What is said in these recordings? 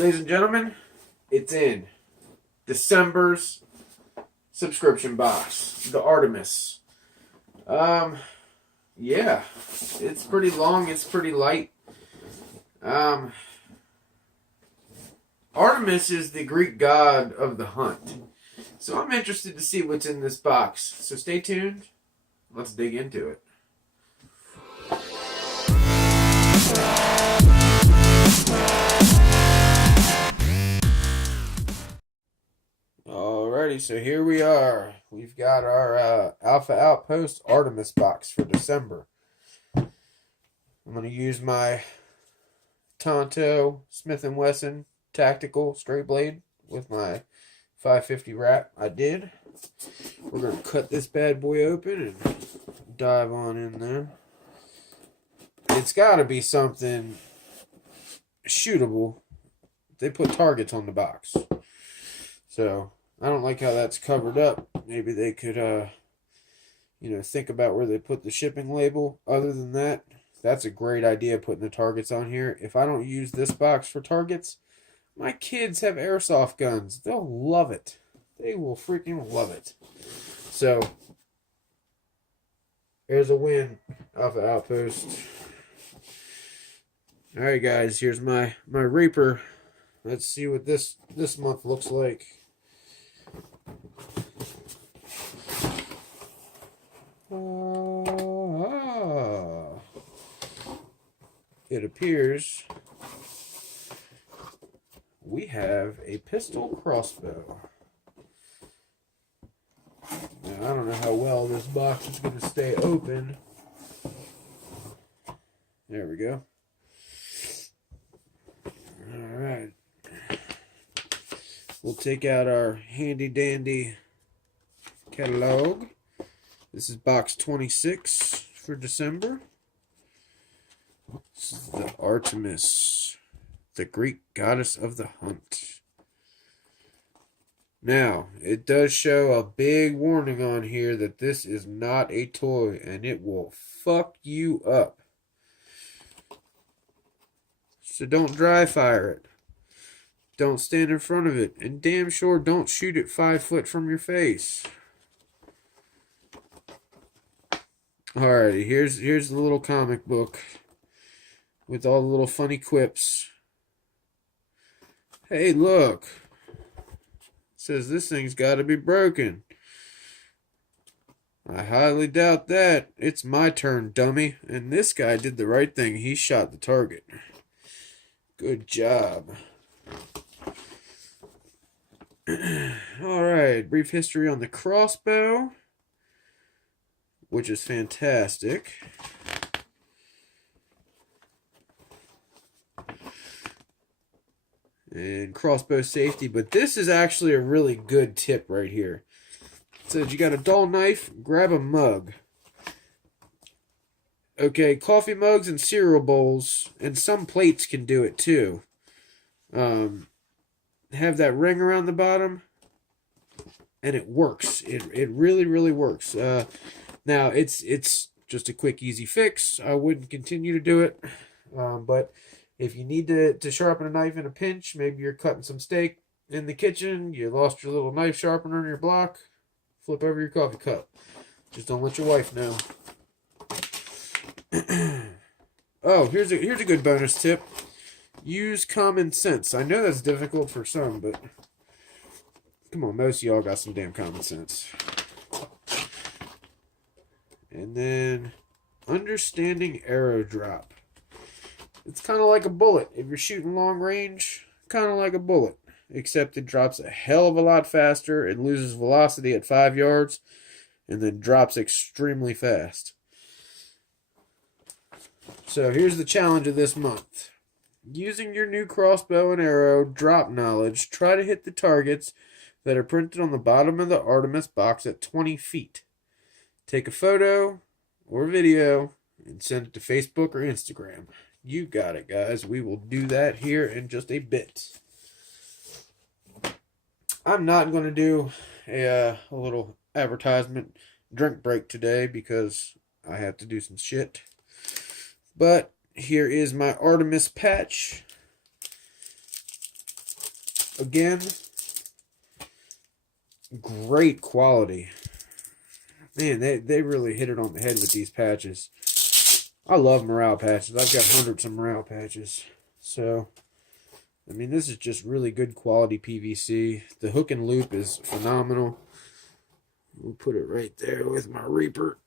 ladies and gentlemen, it's in December's subscription box, the Artemis. Yeah, it's pretty long, it's pretty light. Artemis is the Greek god of the hunt. So I'm interested to see what's in this box. So stay tuned. Let's dig into it. Alrighty, so here we are. We've got our Alpha Outpost Artemis box for December. I'm going to use my Tonto Smith & Wesson Tactical Straight Blade with my 550 wrap. I did. We're going to cut this bad boy open and dive on in there. It's got to be something shootable. They put targets on the box. So, I don't like how that's covered up. Maybe they could, think about where they put the shipping label. Other than that, that's a great idea, putting the targets on here. If I don't use this box for targets, my kids have airsoft guns. They'll love it. They will freaking love it. So, here's a win off of Outpost. Alright guys, here's my Reaper. Let's see what this month looks like. It appears we have a pistol crossbow. Now, I don't know how well this box is going to stay open. There we go. Alright. We'll take out our handy dandy catalog. This is box 26 for December. This is the Artemis, the Greek goddess of the hunt. Now, it does show a big warning on here that this is not a toy and it will fuck you up. So don't dry fire it. Don't stand in front of it. And damn sure don't shoot it 5 foot from your face. Alrighty, here's the little comic book with all the little funny quips. Hey, look. It says this thing's got to be broken. I highly doubt that. It's my turn, dummy. And this guy did the right thing. He shot the target. Good job. Alright, brief history on the Crossbow, which is fantastic. And crossbow safety, but this is actually a really good tip right here. It says you got a dull knife, grab a mug. Okay, coffee mugs and cereal bowls, and some plates can do it too. Have that ring around the bottom, and it works. It really, really works. Now, it's just a quick, easy fix. I wouldn't continue to do it. But if you need to sharpen a knife in a pinch, maybe you're cutting some steak in the kitchen, you lost your little knife sharpener in your block, flip over your coffee cup. Just don't let your wife know. Oh, here's a good bonus tip. Use common sense. I know that's difficult for some, but come on, most of y'all got some damn common sense. And then, understanding arrow drop. It's kind of like a bullet. If you're shooting long range, kind of like a bullet. Except it drops a hell of a lot faster. It loses velocity at 5 yards. And then drops extremely fast. So here's the challenge of this month. Using your new crossbow and arrow drop knowledge, try to hit the targets that are printed on the bottom of the Artemis box at 20 feet. Take a photo or video and send it to Facebook or Instagram. You got it, guys. We will do that here in just a bit. I'm not going to do a little advertisement drink break today because I have to do some shit. But here is my Artemis patch. again, great quality. Man, they really hit it on the head with these patches. I love morale patches. I've got hundreds of morale patches. So, I mean, this is just really good quality PVC. The hook and loop is phenomenal. We'll put it right there with my Reaper.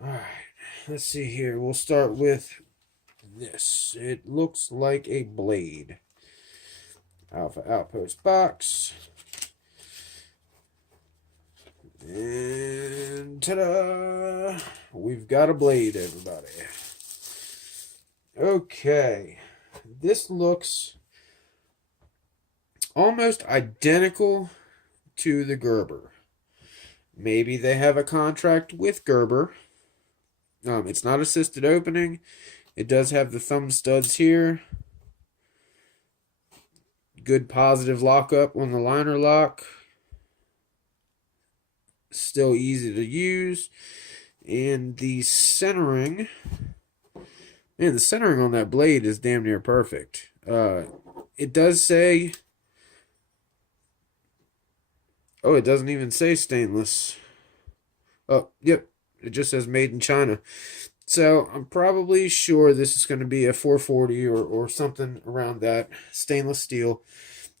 Alright, let's see here. We'll start with this. It looks like a blade. Alpha Outpost box. And ta-da! We've got a blade, everybody. Okay. This looks almost identical to the Gerber. Maybe they have a contract with Gerber. It's not assisted opening. It does have the thumb studs here. Good positive lockup on the liner lock. Still easy to use. And the centering, man, the centering on that blade is damn near perfect. It does say, oh, it doesn't even say stainless. Oh, yep, it just says made in China. So I'm probably sure this is going to be a 440 or something around that, stainless steel.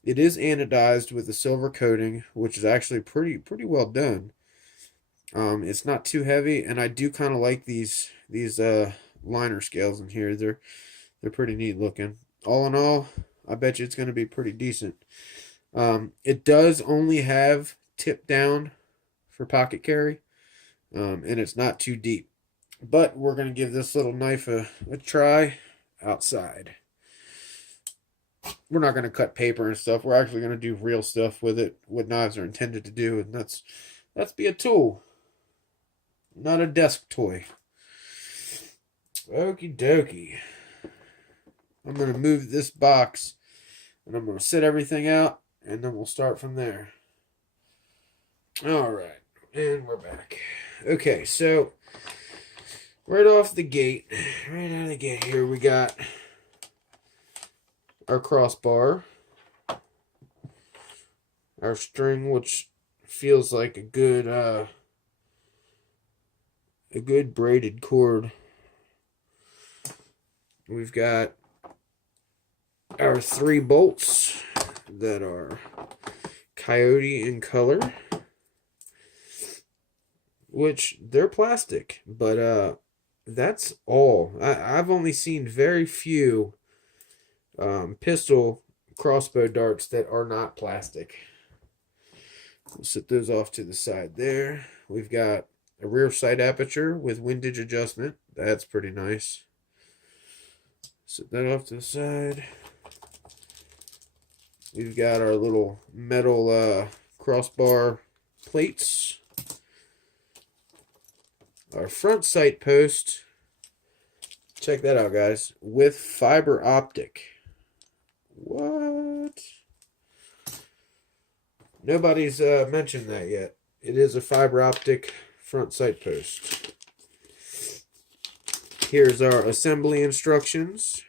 It is anodized with a silver coating, which is actually pretty well done. It's not too heavy, and I do kind of like these liner scales in here. They're pretty neat looking. All in all, I bet you it's going to be pretty decent. It does only have tip down for pocket carry, and it's not too deep. But we're going to give this little knife a try outside. We're not going to cut paper and stuff. We're actually going to do real stuff with it, what knives are intended to do, and that's be a tool, not a desk toy. Okie dokie. I'm going to move this box, and I'm going to set everything out, and then we'll start from there. All right, and we're back. Okay, so right out of the gate here, we got our crossbar, our string, which feels like a good braided cord. We've got our 3 bolts that are coyote in color, which they're plastic, but that's all. I've only seen very few pistol crossbow darts that are not plastic. We'll set those off to the side there. We've got a rear sight aperture with windage adjustment. That's pretty nice. Set that off to the side. We've got our little metal crossbar plates. Our front sight post. Check that out, guys. With fiber optic. What? Nobody's mentioned that yet. It is a fiber optic front sight post. Here's our assembly instructions.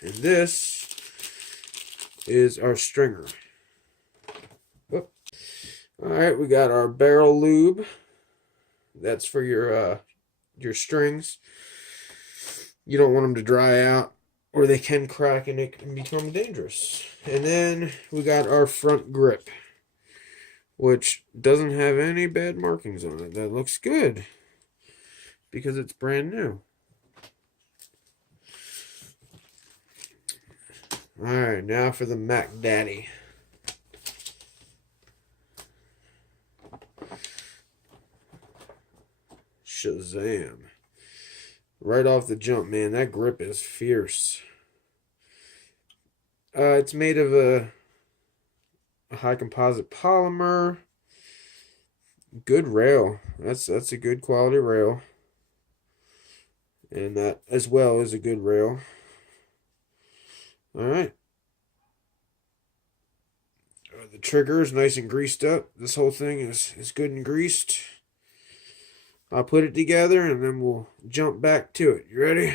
And this is our stringer. Oh. Alright, we got our barrel lube. That's for your strings. You don't want them to dry out, or they can crack and it can become dangerous. And then we got our front grip, which doesn't have any bad markings on it. That looks good because it's brand new. Alright, now for the Mac Daddy. Shazam. Right off the jump, man, that grip is fierce. It's made of a high composite polymer. Good rail. That's a good quality rail. And that as well is a good rail. Alright. The trigger is nice and greased up. This whole thing is good and greased. I'll put it together and then we'll jump back to it. You ready?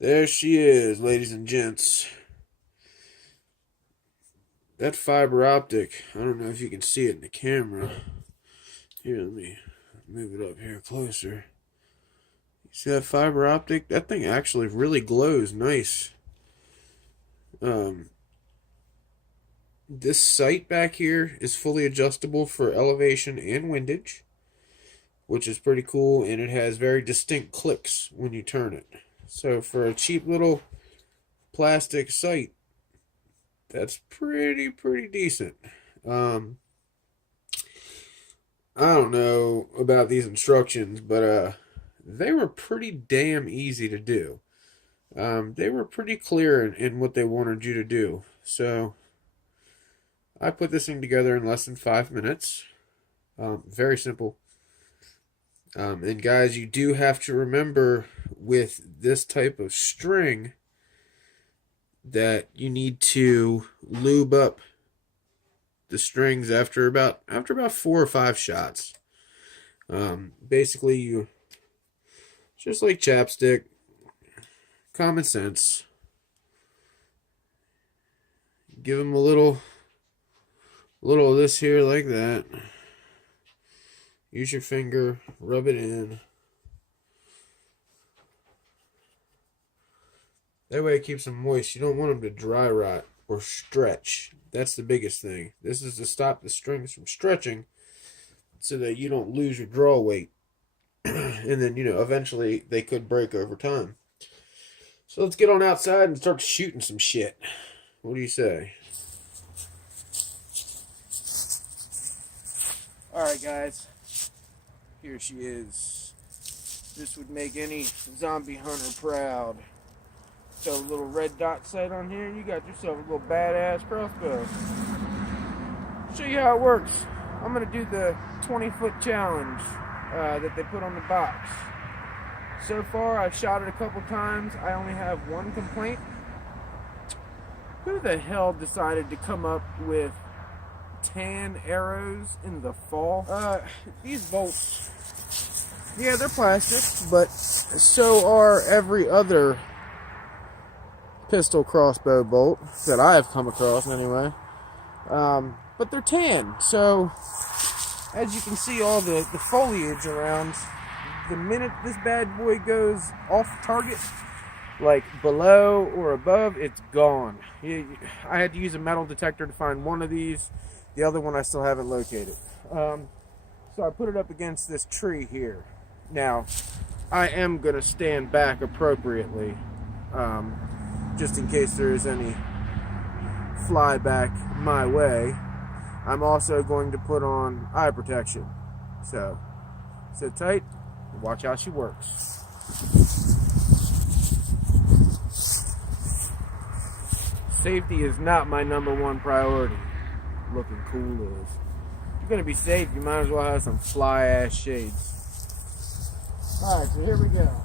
There she is, ladies and gents. That fiber optic, I don't know if you can see it in the camera. Here, let me move it up here closer. You see that fiber optic? That thing actually really glows nice. This sight back here is fully adjustable for elevation and windage, which is pretty cool, and it has very distinct clicks when you turn it. So for a cheap little plastic sight, that's pretty decent. I don't know about these instructions, but they were pretty damn easy to do. They were pretty clear in what they wanted you to do. So I put this thing together in less than 5 minutes. Very simple. And guys, you do have to remember with this type of string that you need to lube up the strings after about 4 or 5 shots. Basically, you just like chapstick, common sense. Give them a little of this here like that. Use your finger, rub it in. That way it keeps them moist. You don't want them to dry rot or stretch. That's the biggest thing. This is to stop the strings from stretching so that you don't lose your draw weight. And then, eventually they could break over time. So let's get on outside and start shooting some shit. What do you say? Alright, guys. Here she is. This would make any zombie hunter proud. So a little red dot sight on here, and you got yourself a little badass crossbow. Show you how it works. I'm going to do the 20-foot challenge that they put on the box. So far, I've shot it a couple times. I only have one complaint. Who the hell decided to come up with tan arrows in the fall? These bolts, yeah, they're plastic, but so are every other pistol crossbow bolt that I've come across anyway. But they're tan, so as you can see all the foliage around, the minute this bad boy goes off target, like below or above, it's gone. I had to use a metal detector to find one of these. The other one I still haven't located. So I put it up against this tree here. Now, I am going to stand back appropriately, just in case there is any flyback my way. I'm also going to put on eye protection. So, sit tight, and watch how she works. Safety is not my #1 priority. Looking cool is. If you're going to be safe, you might as well have some fly-ass shades. Alright, so here we go.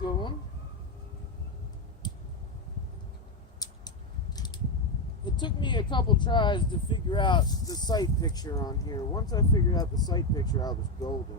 Good one. It took me a couple tries to figure out the sight picture on here. Once I figured out the sight picture, I was golden.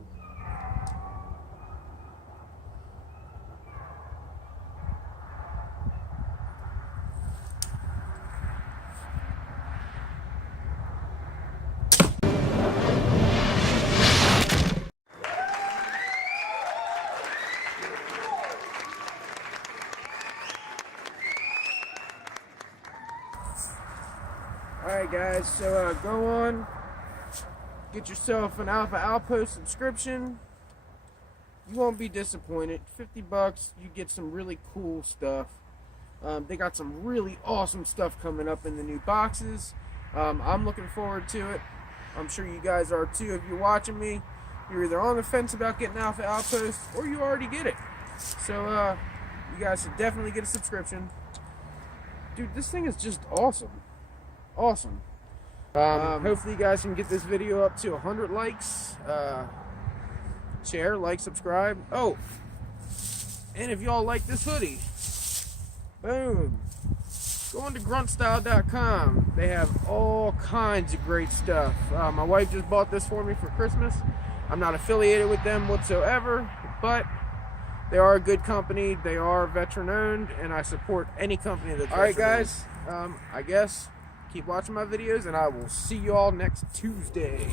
Alright guys, so go on, get yourself an Alpha Outpost subscription. You won't be disappointed. $50, you get some really cool stuff. They got some really awesome stuff coming up in the new boxes. I'm looking forward to it. I'm sure you guys are too if you're watching me. You're either on the fence about getting Alpha Outpost, or you already get it. So, you guys should definitely get a subscription. Dude, this thing is just awesome. Awesome. Hopefully you guys can get this video up to 100 likes. Share, like, subscribe. Oh, and if y'all like this hoodie, boom, go on to gruntstyle.com. They have all kinds of great stuff. My wife just bought this for me for Christmas. I'm not affiliated with them whatsoever, but they are a good company. They are veteran owned, and I support any company that's All right, veteran guys. I guess keep watching my videos, and I will see you all next Tuesday.